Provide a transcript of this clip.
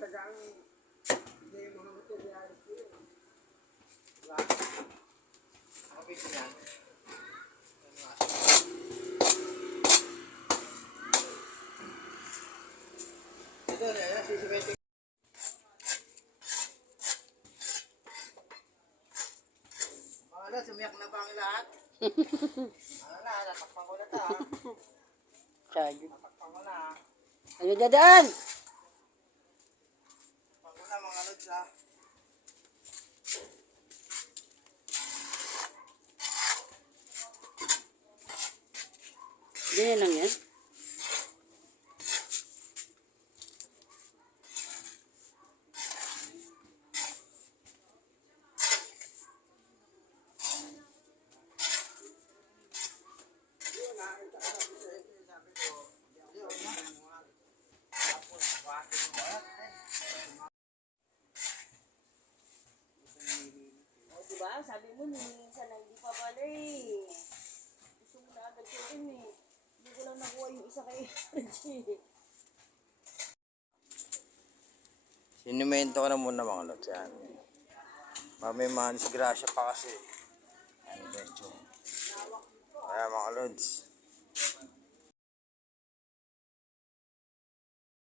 Sagang hindi mga materialis ko yun. Diba? Ang kapit niyan. Ito na, sisimetik. Mga na, sumiyak na ba ang lahat? Ano na, tatakpan ko na ito ha. Tatakpan ko na ha. Ano dadaan? Tatakpan ko na mga lods ha. Ganyan lang yan. Diba? Sabi mo, minsan na hindi pa pala eh. Gusto mo na agad ko rin eh. Hindi ko lang nakuha yung isa kay Reggie. Sinimento ko na muna mga lods yan. May mga disgrasya pa kasi. Ayan, medyo. Ayan mga lods.